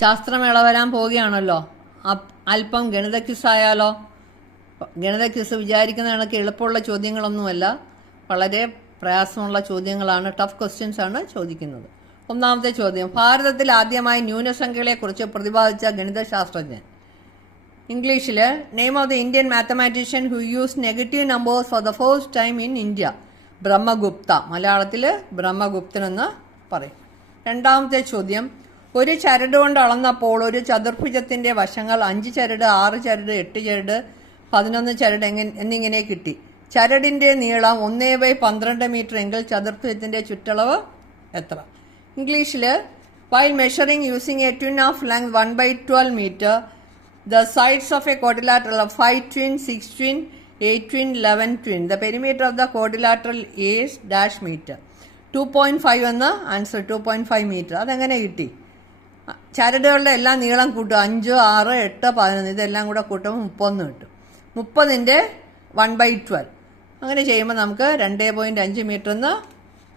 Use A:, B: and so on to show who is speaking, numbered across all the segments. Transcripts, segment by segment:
A: ശാസ്ത്രമേള വരാൻ പോവുകയാണല്ലോ. അല്പം ഗണിത ക്വിസ് ആയാലോ? ഗണിത ക്വിസ് വിചാരിക്കുന്ന കണക്ക് എളുപ്പമുള്ള ചോദ്യങ്ങളൊന്നുമല്ല. വളരെ പ്രയാസമുള്ള ചോദ്യങ്ങളാണ് ടഫ് ക്വസ്റ്റ്യൻസ് ആണ് ചോദിക്കുന്നത്. ഒന്നാമത്തെ ചോദ്യം ഭാരതത്തിൽ ആദ്യമായി ന്യൂനസംഖ്യകളെക്കുറിച്ച് പ്രതിപാദിച്ച ഗണിതശാസ്ത്രജ്ഞൻ. ഇംഗ്ലീഷിൽ name of the Indian mathematician who use negative numbers for the first time in India Brahmagupta മലയാളത്തിൽ ബ്രഹ്മഗുപ്തനെന്ന് പറയും. രണ്ടാമത്തെ ചോദ്യം ഒരു ചരട് കൊണ്ട് അളന്നപ്പോൾ ഒരു ചതുർഭുജത്തിന്റെ വശങ്ങൾ അഞ്ച് ചരട് ആറ് ചരട് എട്ട് ചരട് പതിനൊന്ന് ചരട് എന്നിങ്ങനെ കിട്ടി. ചരടിന്റെ നീളം ഒന്നേ ബൈ പന്ത്രണ്ട് മീറ്റർ എങ്കിൽ ചതുർഭുജത്തിന്റെ ചുറ്റളവ് എത്ര? ഇംഗ്ലീഷിൽ while measuring using a twine of length one by twelve metre the sides of a quadrilateral five twine six twine eight twine eleven twine the perimeter of the quadrilateral is dash metre two point five എന്ന് answer two point five metre അതെങ്ങനെ കിട്ടി? ചരടുകളുടെ എല്ലാം നീളം കൂട്ടും. അഞ്ച് ആറ് എട്ട് പതിനൊന്ന് ഇതെല്ലാം കൂടെ കൂട്ടുമ്പോൾ മുപ്പതൊന്ന് കിട്ടും. മുപ്പതിന്റെ വൺ ബൈ ട്വൽവ് അങ്ങനെ ചെയ്യുമ്പോൾ നമുക്ക് രണ്ട് പോയിന്റ് അഞ്ച് മീറ്റർ എന്ന്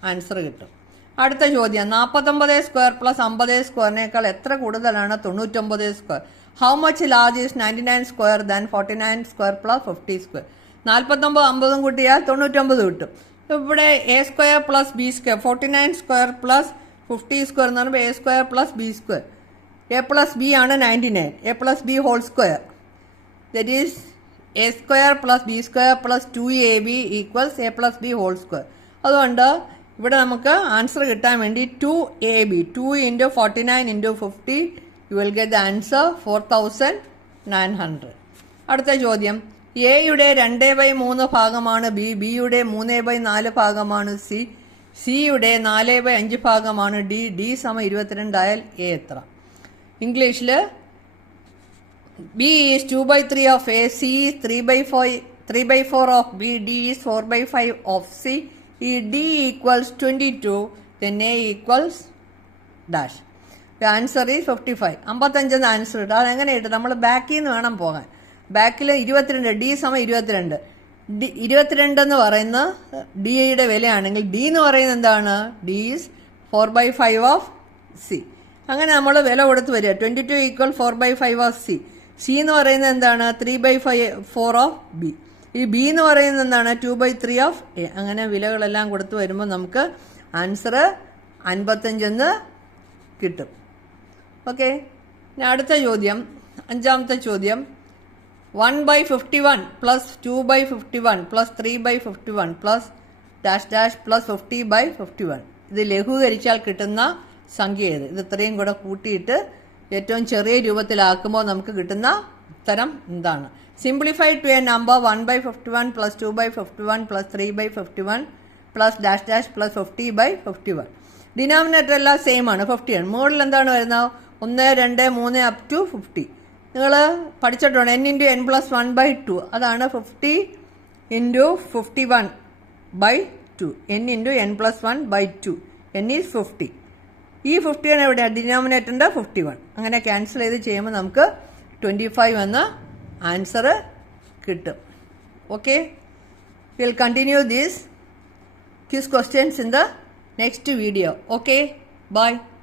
A: ആൻസർ കിട്ടും. അടുത്ത ചോദ്യം. നാൽപ്പത്തൊമ്പത് സ്ക്വയർ പ്ലസ് അമ്പത് സ്ക്വയറിനേക്കാൾ എത്ര കൂടുതലാണ്? തൊണ്ണൂറ്റൊമ്പത് square how much large is ninety nine square than forty nine square plus fifty square നാൽപ്പത്തൊമ്പത് അമ്പതും കൂട്ടിയാൽ തൊണ്ണൂറ്റൊമ്പത് കിട്ടും. ഇവിടെ A square plus B square forty nine square plus fifty square എന്ന് പറയുമ്പോൾ A square plus B square. A plus B ആണ് ninety nine. A plus B whole square. That is A square plus B square plus two A B equals A plus B whole square. അതുകൊണ്ട് ഇവിടെ നമുക്ക് answer കിട്ടാൻ വേണ്ടി two A B two into forty nine into fifty you will get the answer four thousand nine hundred അടുത്ത ചോദ്യം. എയുടെ രണ്ട് by മൂന്ന് ഭാഗമാണ് ബി ബിയുടെ മൂന്ന് ബൈ നാല് ഭാഗമാണ് സി സിയുടെ നാല് ബൈ അഞ്ച് ഭാഗമാണ് ഡി ഡി സമ ഇരുപത്തിരണ്ടായാൽ എ എത്ര ഇംഗ്ലീഷിൽ B is 2 by 3 of A, C is 3 by 4, 3 four 4 of B, D is 4 five 5 of C. If D twenty 22, then A equals dash. The answer is 55. അമ്പത്തഞ്ചെന്ന് answer ഇട്ടു അതെങ്ങനെ ഇട്ടു നമ്മൾ ബാക്കിൽ നിന്ന് വേണം പോകാൻ ബാക്കിൽ ഇരുപത്തിരണ്ട് ഡി സമയം ഇരുപത്തിരണ്ട് ഡി ഇരുപത്തിരണ്ട് എന്ന് പറയുന്ന ഡിയുടെ വിലയാണെങ്കിൽ ഡി എന്ന് പറയുന്നത് എന്താണ്? D is four by five of C. അങ്ങനെ നമ്മൾ വില കൊടുത്ത് വരിക. Twenty two equal four by five of C C എന്ന് പറയുന്നത് എന്താണ്? Three by five four of B ഈ ബി എന്ന് പറയുന്നത് എന്താണ്? Two by three of A അങ്ങനെ വിലകളെല്ലാം കൊടുത്ത് വരുമ്പോൾ നമുക്ക് ആൻസർ അൻപത്തഞ്ചെന്ന് കിട്ടും. ഓക്കെ ഇനി അടുത്ത ചോദ്യം. അഞ്ചാമത്തെ ചോദ്യം. One by fifty one plus two by fifty one plus three by fifty one plus dash dash plus fifty by fifty one. ഇത് ലഘൂകരിച്ചാൽ കിട്ടുന്ന സംഖ്യ ഏത്? ഇത് ഇത്രയും കൂടെ കൂട്ടിയിട്ട് ഏറ്റവും ചെറിയ രൂപത്തിലാക്കുമ്പോൾ നമുക്ക് കിട്ടുന്ന ഉത്തരം എന്താണ്? Simplified to a number one by fifty one plus two by fifty one plus three by fifty one plus dash dash plus fifty by fifty one denominator എല്ലാം സെയിം ആണ്. ഫിഫ്റ്റി ആണ്. മുകളിൽ എന്താണ് വരുന്നത്? ഒന്ന് രണ്ട് മൂന്ന് അപ് ടു ഫിഫ്റ്റി നിങ്ങൾ പഠിച്ചിട്ടുണ്ട് n into n plus one by two അതാണ് fifty into fifty one by two n into n plus one by two n is fifty ഈ ഫിഫ്റ്റി ആണ് എവിടെയാണ് ഡിനോമിനേറ്ററിന്റെ ഫിഫ്റ്റി വൺ അങ്ങനെ ക്യാൻസൽ ചെയ്ത് ചെയ്യുമ്പോൾ നമുക്ക് ട്വന്റി ഫൈവ് എന്ന ആൻസർ കിട്ടും. Okay will continue these quiz questions in the next video okay bye